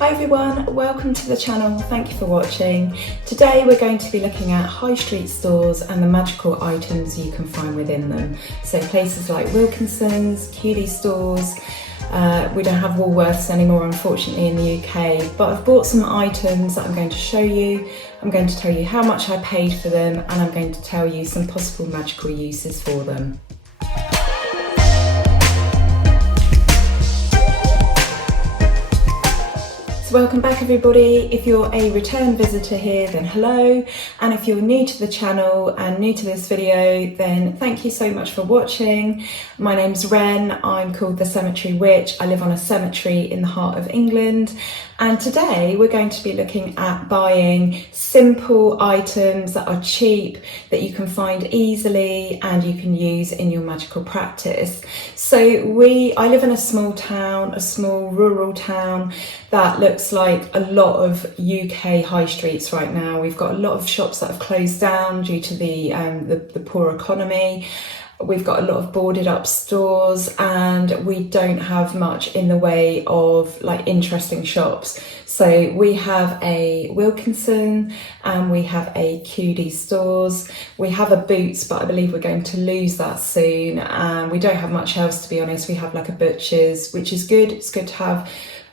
Hi everyone, welcome to the channel, thank you for watching. Today we're going to be looking at high street stores and the magical items you can find within them. So places like Wilkinson's, QD stores. We don't have Woolworths anymore unfortunately in the UK, but I've bought some items that I'm going to show you. I'm going to tell you how much I paid for them and I'm going to tell you some possible magical uses for them. Welcome back everybody. If you're a return visitor here, then hello, and if you're new to the channel and new to this video, then thank you so much for watching. My name's Ren, I'm called the Cemetery Witch. I live on a cemetery in the heart of England, and today we're going to be looking at buying simple items that are cheap, that you can find easily and you can use in your magical practice. So I live in a small town, a small rural town that looks like a lot of UK high streets right now. We've got a lot of shops that have closed down due to the poor economy. We've got a lot of boarded up stores and we don't have much in the way of like interesting shops. So we have a Wilkinson and we have a QD stores. We have a Boots, but I believe we're going to lose that soon. And we don't have much else, to be honest. We have like a Butcher's, which is good. It's good to have.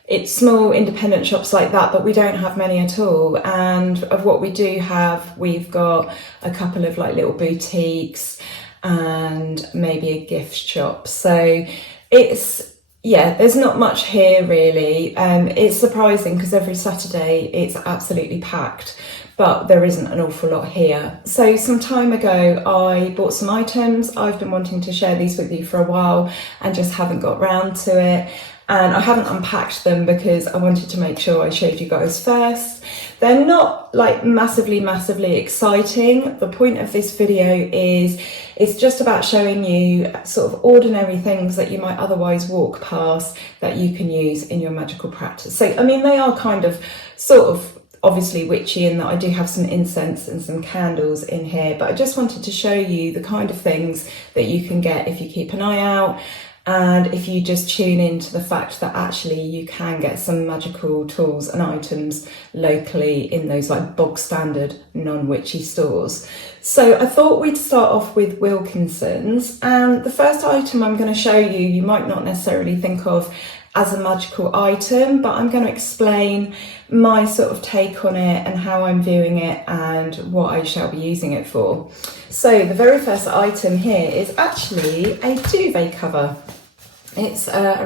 It's small independent shops like that, but we don't have many at all. And of what we do have, we've got a couple of like little boutiques and maybe a gift shop. So there's not much here really. It's surprising because every Saturday it's absolutely packed, but there isn't an awful lot here. So some time ago I bought some items. I've been wanting to share these with you for a while and just haven't got round to it. And I haven't unpacked them because I wanted to make sure I showed you guys first. They're not like massively exciting. The point of this video is it's just about showing you sort of ordinary things that you might otherwise walk past that you can use in your magical practice. So, I mean, they are kind of sort of obviously witchy in that I do have some incense and some candles in here, but I just wanted to show you the kind of things that you can get if you keep an eye out. And if you just tune into the fact that actually you can get some magical tools and items locally in those like bog standard non-witchy stores. So I thought we'd start off with Wilkinson's, and the first item I'm going to show you, you might not necessarily think of as a magical item, but I'm going to explain my sort of take on it and how I'm viewing it and what I shall be using it for. So the very first item here is actually a duvet cover. It's a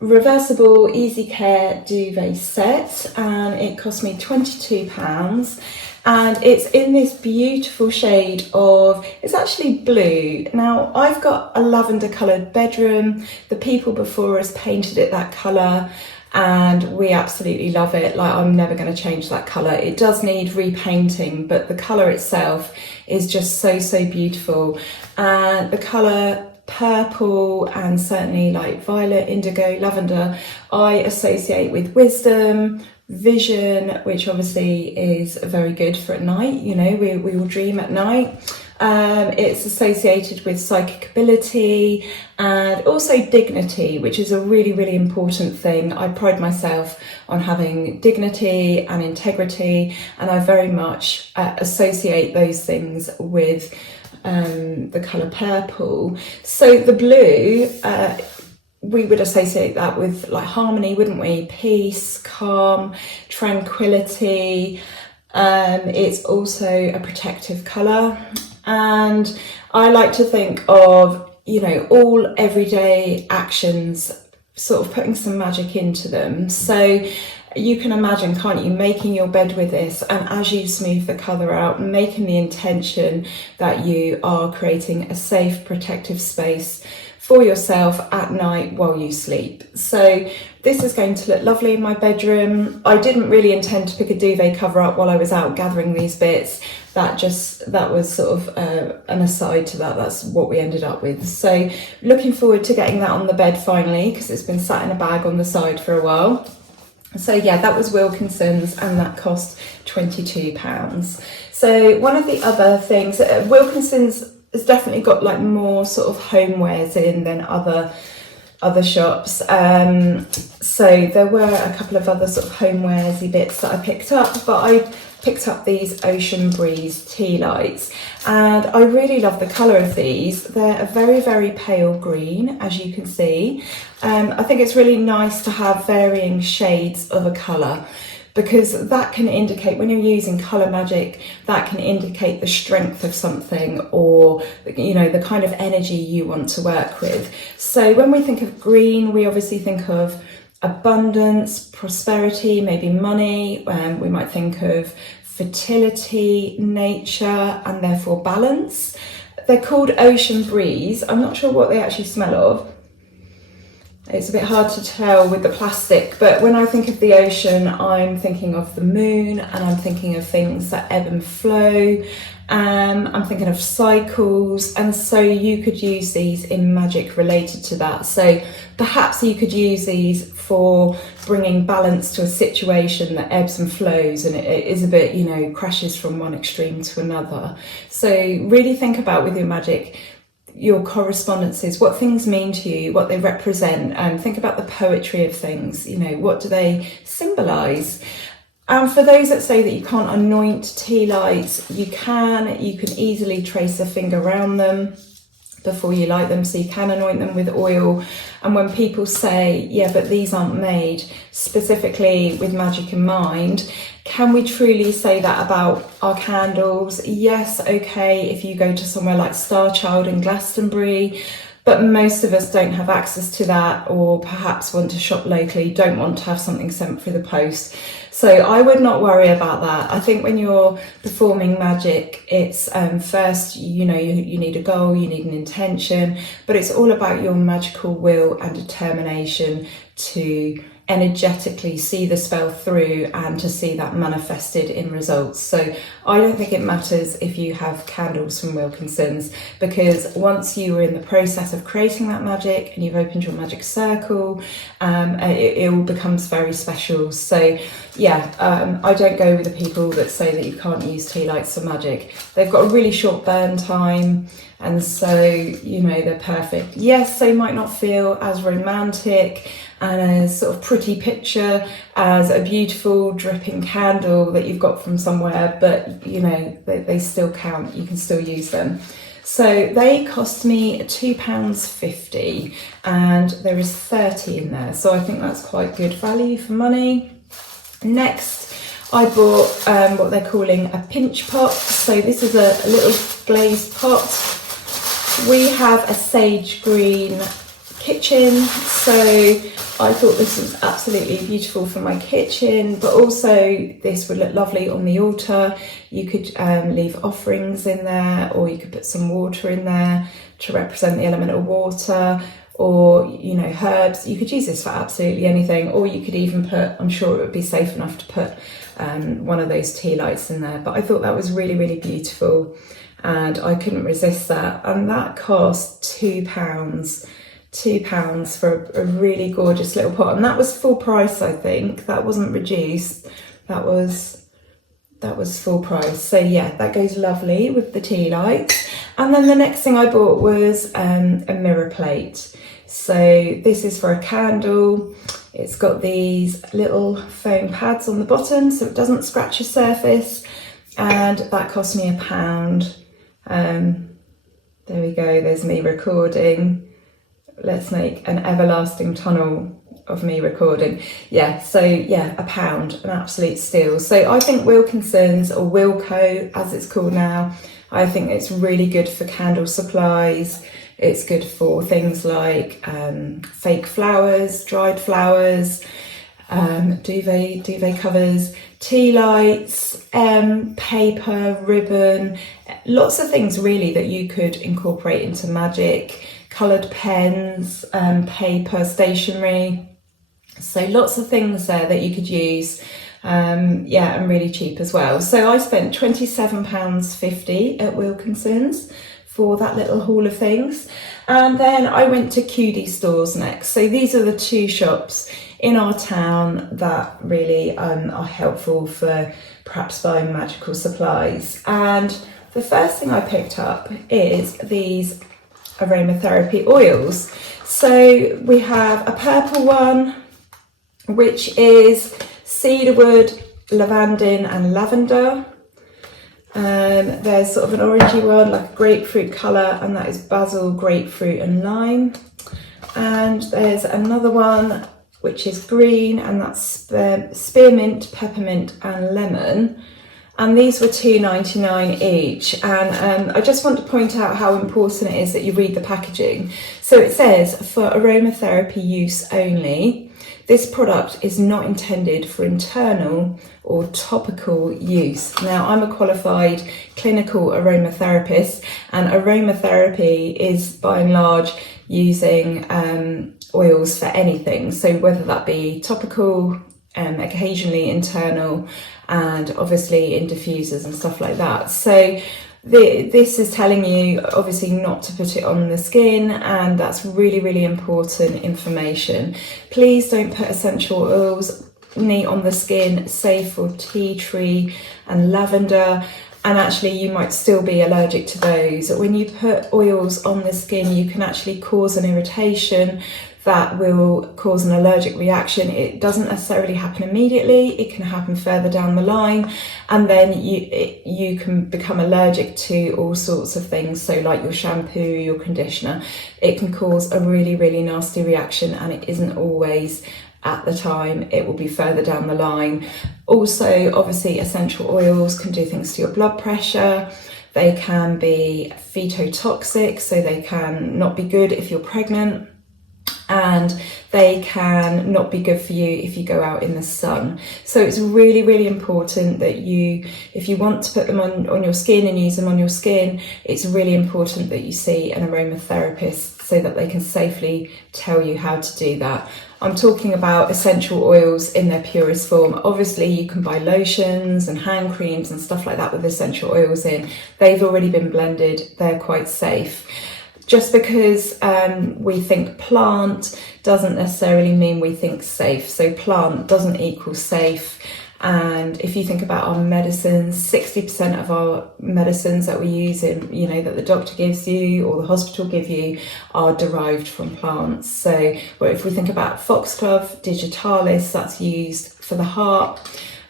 reversible easy care duvet set, and it cost me £22. And it's in this beautiful shade of, it's actually blue. Now I've got a lavender coloured bedroom. The people before us painted it that colour and we absolutely love it. Like, I'm never going to change that colour. It does need repainting, but the colour itself is just so beautiful. And the colour purple and certainly like violet, indigo, lavender, I associate with wisdom, vision, which obviously is very good for at night. You know, we will dream at night. It's associated with psychic ability and also dignity, which is a really important thing. I pride myself on having dignity and integrity, and I very much associate those things with the colour purple. So the blue, we would associate that with like harmony, wouldn't we? Peace, calm, tranquility. It's also a protective colour, and I like to think of, you know, all everyday actions sort of putting some magic into them. So you can imagine, can't you, making your bed with this, and as you smooth the colour out, making the intention that you are creating a safe, protective space for yourself at night while you sleep. So this is going to look lovely in my bedroom. I didn't really intend to pick a duvet cover up while I was out gathering these bits. That was sort of an aside to that. That's what we ended up with. So looking forward to getting that on the bed finally, because it's been sat in a bag on the side for a while. So yeah, that was Wilkinson's and that cost £22. So one of the other things, Wilkinson's has definitely got like more sort of homewares in than other other shops. So there were a couple of other sort of homewaresy bits that I picked up, but I picked up these Ocean Breeze tea lights, and I really love the colour of these. They're a very, very pale green, as you can see. I think it's really nice to have varying shades of a colour, because that can indicate, when you're using colour magic, that can indicate the strength of something, or, you know, the kind of energy you want to work with. So when we think of green, we obviously think of abundance, prosperity, maybe money. We might think of fertility, nature, and therefore balance. They're called Ocean Breeze. I'm not sure what they actually smell of. It's a bit hard to tell with the plastic, but when I think of the ocean, I'm thinking of the moon, and I'm thinking of things that ebb and flow. I'm thinking of cycles, and so you could use these in magic related to that. So perhaps you could use these for bringing balance to a situation that ebbs and flows, and it is a bit, you know, crashes from one extreme to another. So really think about, with your magic, your correspondences, what things mean to you, what they represent, and think about the poetry of things. You know, what do they symbolize? And for those that say that you can't anoint tea lights, you can easily trace a finger around them before you light them, so you can anoint them with oil. And when people say, yeah, but these aren't made specifically with magic in mind, can we truly say that about our candles? Yes, okay, if you go to somewhere like Star Child in Glastonbury, but most of us don't have access to that, or perhaps want to shop locally, don't want to have something sent through the post. So I would not worry about that. I think when you're performing magic, it's first, you know, you need a goal, you need an intention, but it's all about your magical will and determination to energetically see the spell through and to see that manifested in results. So I don't think it matters if you have candles from Wilkinson's, because once you are in the process of creating that magic and you've opened your magic circle, it all becomes very special. So yeah, I don't go with the people that say that you can't use tea lights for magic. They've got a really short burn time, and so, you know, they're perfect. Yes, they might not feel as romantic and a sort of pretty picture as a beautiful dripping candle that you've got from somewhere, but you know, they still count. You can still use them. So they cost me £2.50, and there is 30 in there, so I think that's quite good value for money. Next, I bought what they're calling a pinch pot. So this is a little glazed pot. We have a sage green kitchen, so I thought this was absolutely beautiful for my kitchen, but also this would look lovely on the altar. You could leave offerings in there, or you could put some water in there to represent the element of water, or, you know, herbs. You could use this for absolutely anything, or you could even put, I'm sure it would be safe enough to put one of those tea lights in there, but I thought that was really, really beautiful, and I couldn't resist that. And that cost £2 for a really gorgeous little pot, and that was full price. I think that wasn't reduced, that was full price. So yeah, that goes lovely with the tea lights. And then the next thing I bought was a mirror plate. So this is for a candle. It's got these little foam pads on the bottom so it doesn't scratch your surface, and that cost me £1. There we go, there's me recording. Let's make an everlasting tunnel of me recording. Yeah, so yeah, £1, an absolute steal. So I think Wilkinson's, or Wilko as it's called now, I think it's really good for candle supplies. It's good for things like fake flowers, dried flowers, duvet covers, tea lights, paper, ribbon, lots of things really that you could incorporate into magic. Coloured pens, paper, stationery. So lots of things there that you could use. Yeah, and really cheap as well. So I spent £27.50 at Wilkinson's for that little haul of things. And then I went to QD stores next. So these are the two shops in our town that really are helpful for perhaps buying magical supplies. And the first thing I picked up is these aromatherapy oils. So we have a purple one, which is cedarwood, lavandin and lavender. There's sort of an orangey one, like a grapefruit colour, and that is basil, grapefruit and lime. And there's another one which is green, and that's spearmint, peppermint and lemon. And these were $2.99 each. And I just want to point out how important it is that you read the packaging. So it says, for aromatherapy use only. This product is not intended for internal or topical use. Now, I'm a qualified clinical aromatherapist, and aromatherapy is by and large using oils for anything. So whether that be topical, occasionally internal, and obviously in diffusers and stuff like that. So this is telling you obviously not to put it on the skin, and that's really, really important information. Please don't put essential oils neat on the skin, save for tea tree and lavender. And actually you might still be allergic to those. When you put oils on the skin, you can actually cause an irritation that will cause an allergic reaction. It doesn't necessarily happen immediately, it can happen further down the line, and then you can become allergic to all sorts of things. So like your shampoo, your conditioner, it can cause a really, really nasty reaction, and it isn't always at the time, it will be further down the line. Also, obviously essential oils can do things to your blood pressure. They can be phytotoxic, so they can not be good if you're pregnant, and they can not be good for you if you go out in the sun. So it's really, really important that if you want to put them on your skin and use them on your skin, it's really important that you see an aromatherapist so that they can safely tell you how to do that. I'm talking about essential oils in their purest form. Obviously, you can buy lotions and hand creams and stuff like that with essential oils in. They've already been blended, they're quite safe. Just because we think plant doesn't necessarily mean we think safe. So plant doesn't equal safe. And if you think about our medicines, 60% of our medicines that we use that the doctor gives you or the hospital give you are derived from plants. So if we think about foxglove, digitalis, that's used for the heart.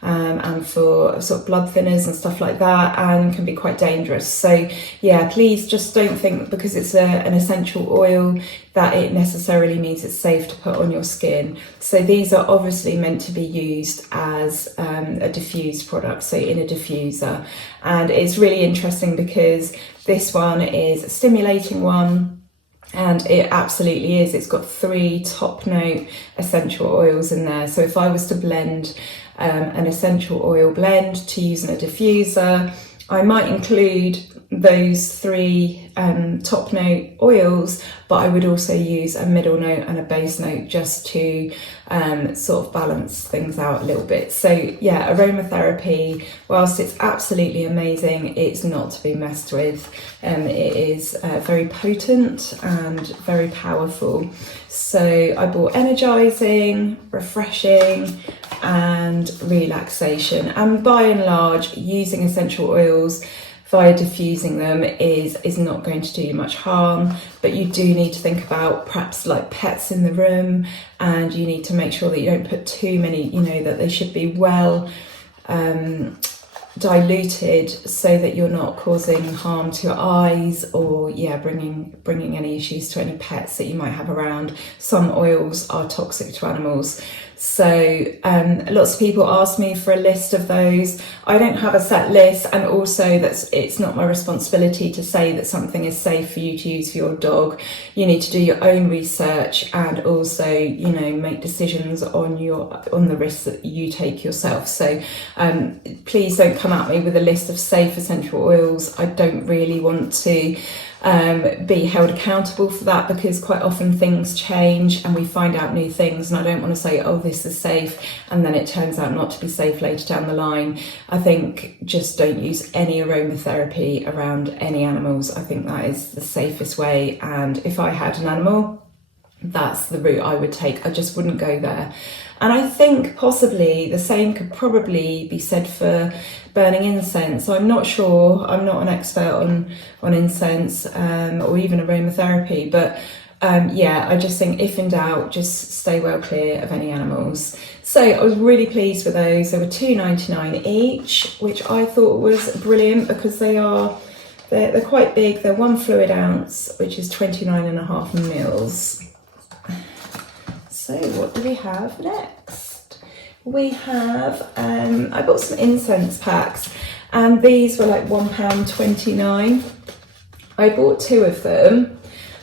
And for sort of blood thinners and stuff like that, and can be quite dangerous. So yeah, please just don't think because it's an essential oil that it necessarily means it's safe to put on your skin. So these are obviously meant to be used as a diffused product, so in a diffuser. And it's really interesting because this one is a stimulating one, and it absolutely is. It's got 3 top note essential oils in there. So if I was to blend an essential oil blend to use in a diffuser, I might include those 3 top note oils, but I would also use a middle note and a base note just to sort of balance things out a little bit. So yeah, aromatherapy, whilst it's absolutely amazing, it's not to be messed with. It is very potent and very powerful. So I bought energizing, refreshing and relaxation, and by and large using essential oils via diffusing them is not going to do you much harm, but you do need to think about perhaps like pets in the room, and you need to make sure that you don't put too many, that they should be well diluted so that you're not causing harm to your eyes or bringing any issues to any pets that you might have around. Some oils are toxic to animals. So lots of people ask me for a list of those. I don't have a set list, and also it's not my responsibility to say that something is safe for you to use for your dog. You need to do your own research and also make decisions on the risks that you take yourself. So please don't come at me with a list of safe essential oils. I don't really want to be held accountable for that, because quite often things change and we find out new things, and I don't want to say, oh, this is safe, and then it turns out not to be safe later down the line. I think just don't use any aromatherapy around any animals. I think that is the safest way, and if I had an animal, that's the route I would take. I just wouldn't go there. And I think possibly the same could probably be said for burning incense. So I'm not sure, I'm not an expert on incense or even aromatherapy, but yeah, I just think if in doubt, just stay well clear of any animals. So I was really pleased with those. They were $2.99 each, which I thought was brilliant because they're quite big. They're 1 fluid ounce, which is 29.5 mils. So what do we have next? We have, I bought some incense packs, and these were like £1.29. I bought 2 of them.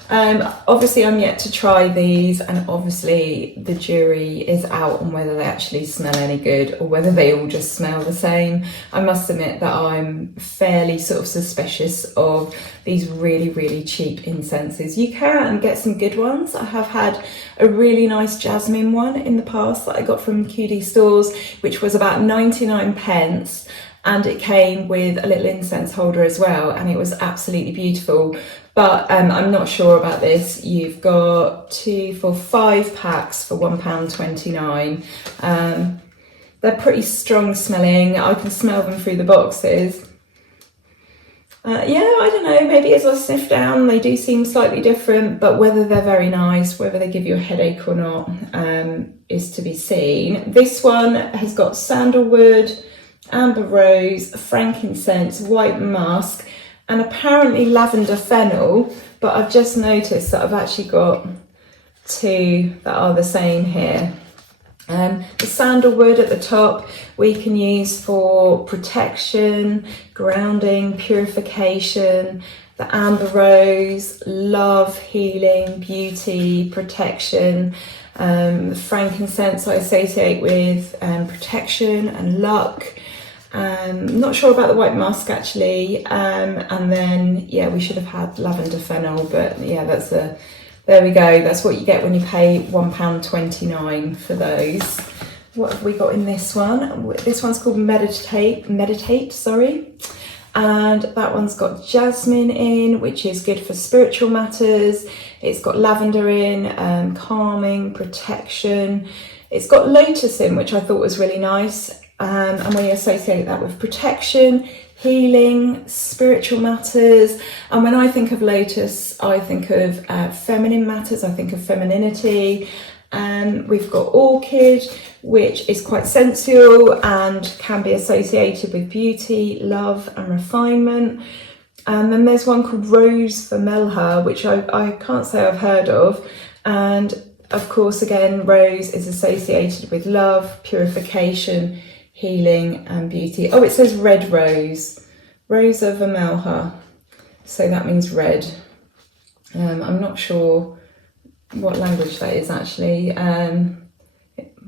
Obviously I'm yet to try these, and obviously the jury is out on whether they actually smell any good or whether they all just smell the same. I must admit that I'm fairly sort of suspicious of these really, really cheap incenses. You can get some good ones. I have had a really nice jasmine one in the past that I got from QD stores, which was about 99 pence. And it came with a little incense holder as well, and it was absolutely beautiful. But I'm not sure about this. You've got 2 for 5 packs for £1.29. They're pretty strong smelling. I can smell them through the boxes. Yeah, I don't know, maybe as I sniff down, they do seem slightly different, but whether they're very nice, whether they give you a headache or not, is to be seen. This one has got sandalwood, amber rose, frankincense, white musk, and apparently lavender fennel, but I've just noticed that I've actually got 2 that are the same here. The sandalwood at the top we can use for protection, grounding, purification. The amber rose, love, healing, beauty, protection. The frankincense I associate with protection and luck. Not sure about the white musk actually, and then yeah, we should have had lavender fennel, but yeah, there we go, that's what you get when you pay £1.29 for those. What have we got in this one? This one's called Meditate, sorry. And that one's got jasmine in, which is good for spiritual matters. It's got lavender in, calming, protection. It's got lotus in, which I thought was really nice. And when you associate that with protection, healing, spiritual matters, and when I think of lotus, I think of feminine matters, I think of femininity. We've got orchid, which is quite sensual and can be associated with beauty, love and refinement. And then there's one called Rose Vermelha, which I can't say I've heard of. And of course, again, rose is associated with love, purification, healing and beauty. Oh, it says red rose, Rosa Vermelha, so that means red. I'm not sure what language that is actually.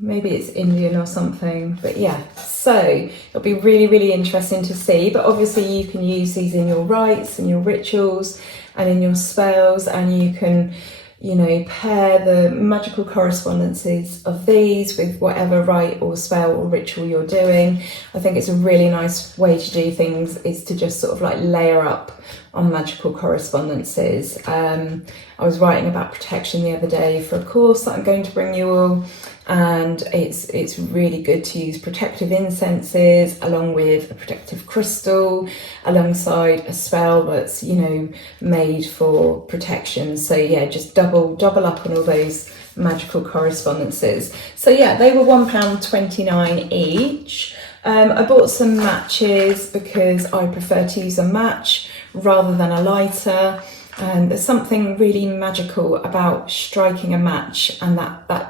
Maybe it's Indian or something, but yeah, so it'll be really, really interesting to see. But obviously you can use these in your rites and your rituals and in your spells, and you can, you know, pair the magical correspondences of these with whatever rite or spell or ritual you're doing. I think it's a really nice way to do things, is to just sort of like layer up on magical correspondences. I was writing about protection the other day for a course that I'm going to bring you all, and it's really good to use protective incenses along with a protective crystal alongside a spell that's, you know, made for protection. So yeah, just double up on all those magical correspondences. So yeah, they were £1.29 each. I bought some matches because I prefer to use a match rather than a lighter. There's something really magical about striking a match and that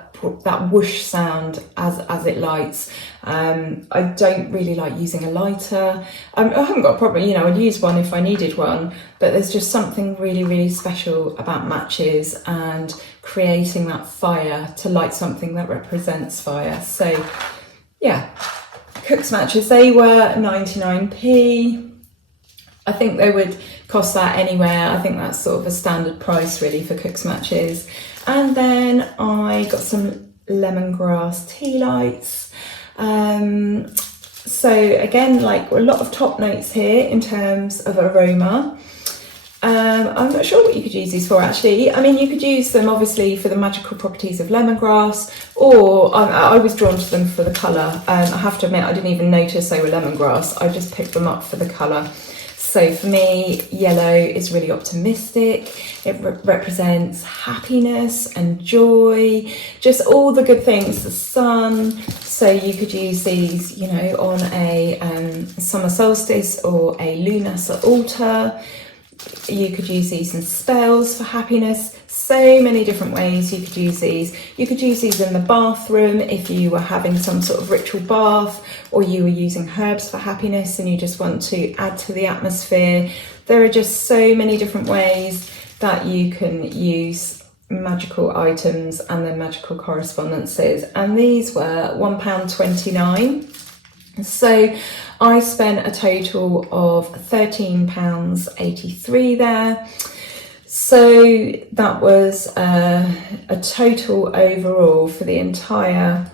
whoosh sound as it lights. I don't really like using a lighter. I haven't got a problem, you know, I'd use one if I needed one, but there's just something really, really special about matches and creating that fire to light something that represents fire. So yeah, Cook's matches, they were 99p. I think they would cost that anywhere. I think that's sort of a standard price really for Cook's matches. And then I got some lemongrass tea lights. So again, like a lot of top notes here in terms of aroma. I'm not sure what you could use these for actually. I mean, you could use them obviously for the magical properties of lemongrass, or I was drawn to them for the colour. I have to admit, I didn't even notice they were lemongrass. I just picked them up for the colour. So for me, yellow is really optimistic. It represents happiness and joy, just all the good things, the sun. So you could use these, you know, on a summer solstice or a lunar altar. You could use these in spells for happiness. So many different ways you could use these. You could use these in the bathroom if you were having some sort of ritual bath, or you were using herbs for happiness and you just want to add to the atmosphere. There are just so many different ways that you can use magical items and their magical correspondences. And these were £1.29. So I spent a total of £13.83 there. So that was a total overall for the entire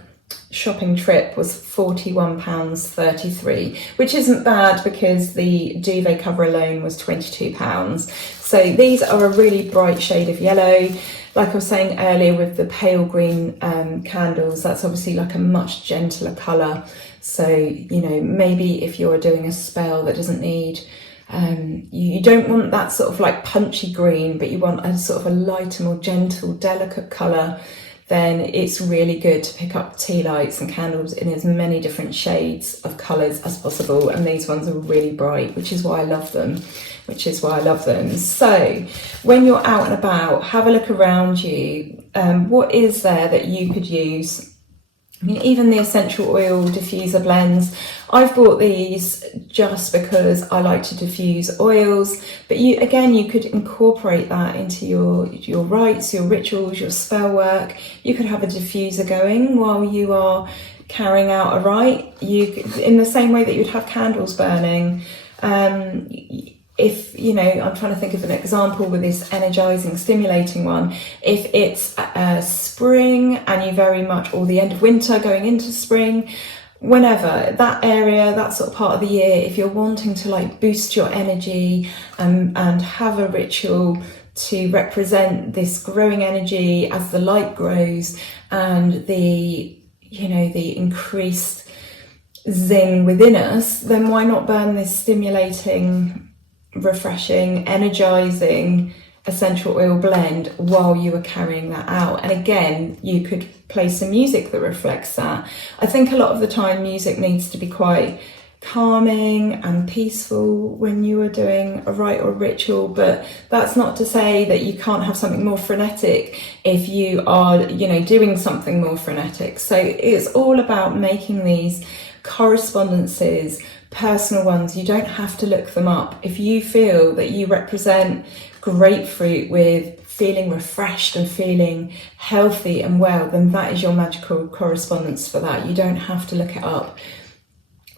shopping trip was £41.33, which isn't bad because the duvet cover alone was £22. So these are a really bright shade of yellow. Like I was saying earlier with the pale green candles, that's obviously like a much gentler colour. So, you know, maybe if you're doing a spell that doesn't need, you don't want that sort of like punchy green, but you want a sort of a lighter, more gentle, delicate colour, then it's really good to pick up tea lights and candles in as many different shades of colours as possible. And these ones are really bright, which is why I love them. So when you're out and about, have a look around you. What is there that you could use? I mean, even the essential oil diffuser blends, I've bought these just because I like to diffuse oils, but you could incorporate that into your rites, your rituals, your spell work. You could have a diffuser going while you are carrying out a rite. In the same way that you'd have candles burning. If, you know, I'm trying to think of an example with this energizing, stimulating one. If it's spring and you very much, or the end of winter going into spring, whenever that area, that sort of part of the year, if you're wanting to like boost your energy and have a ritual to represent this growing energy as the light grows and the, you know, the increased zing within us, then why not burn this stimulating, refreshing, energizing essential oil blend while you were carrying that out? And again, you could play some music that reflects that. I think a lot of the time music needs to be quite calming and peaceful when you are doing a rite or ritual, but that's not to say that you can't have something more frenetic if you are, you know, doing something more frenetic. So it's all about making these correspondences personal ones. You don't have to look them up. If you feel that you represent grapefruit with feeling refreshed and feeling healthy and well, then that is your magical correspondence for that. You don't have to look it up.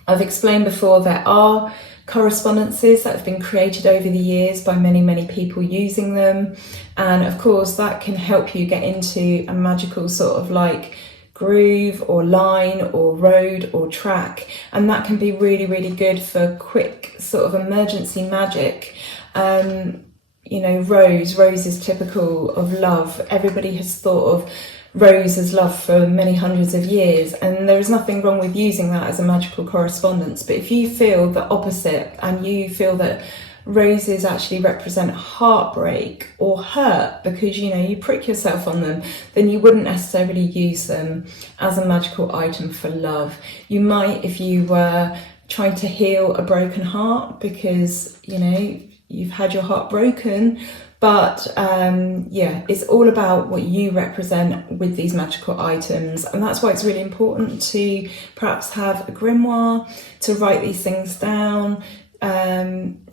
I've explained before there are correspondences that have been created over the years by many, many people using them. And of course that can help you get into a magical sort of like groove or line or road or track, and that can be really, really good for quick sort of emergency magic. You know, rose is typical of love. Everybody has thought of rose as love for many hundreds of years, and there is nothing wrong with using that as a magical correspondence. But if you feel the opposite and you feel that roses actually represent heartbreak or hurt because, you know, you prick yourself on them, then you wouldn't necessarily use them as a magical item for love. You might if you were trying to heal a broken heart because, you know, you've had your heart broken. But yeah, it's all about what you represent with these magical items, and that's why it's really important to perhaps have a grimoire to write these things down.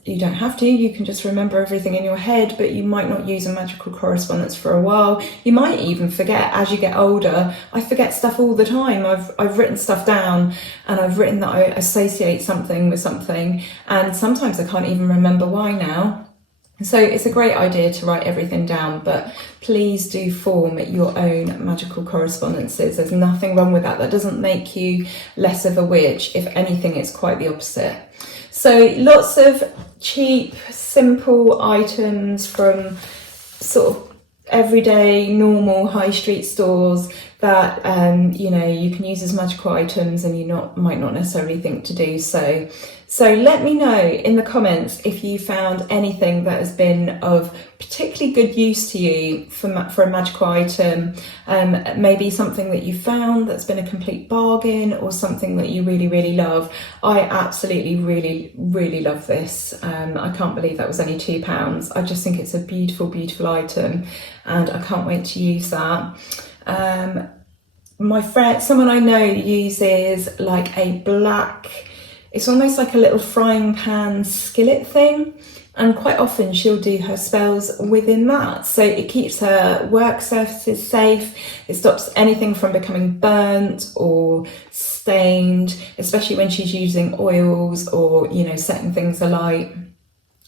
You don't have to, you can just remember everything in your head, but you might not use a magical correspondence for a while. You might even forget as you get older. I forget stuff all the time. I've written stuff down and I've written that I associate something with something, and sometimes I can't even remember why now. So it's a great idea to write everything down, but please do form your own magical correspondences. There's nothing wrong with that. That doesn't make you less of a witch. If anything, it's quite the opposite. So lots of cheap, simple items from sort of everyday, normal high street stores that you know, you can use as magical items, and you might not necessarily think to do so. So let me know in the comments if you found anything that has been of particularly good use to you for a magical item. Maybe something that you found that's been a complete bargain, or something that you really, really love. I absolutely really love this. I can't believe that was only £2. I just think it's a beautiful, beautiful item, and I can't wait to use that. My friend, someone I know, uses like a black, it's almost like a little frying pan skillet thing, and quite often she'll do her spells within that. So it keeps her work surfaces safe, it stops anything from becoming burnt or stained, especially when she's using oils or, you know, setting things alight.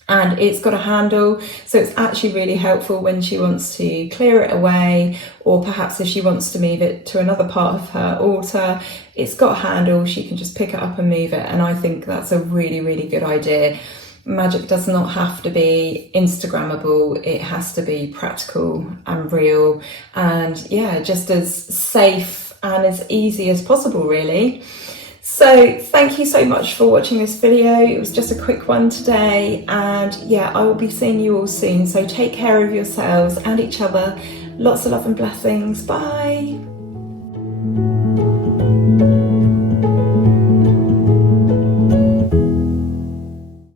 And it's got a handle, so it's actually really helpful when she wants to clear it away, or perhaps if she wants to move it to another part of her altar. It's got a handle, she can just pick it up and move it, and I think that's a really, really good idea. Magic does not have to be Instagrammable, it has to be practical and real, and yeah, just as safe and as easy as possible, really. So thank you so much for watching this video. It was just a quick one today, and yeah, I will be seeing you all soon. So take care of yourselves and each other. Lots of love and blessings. Bye.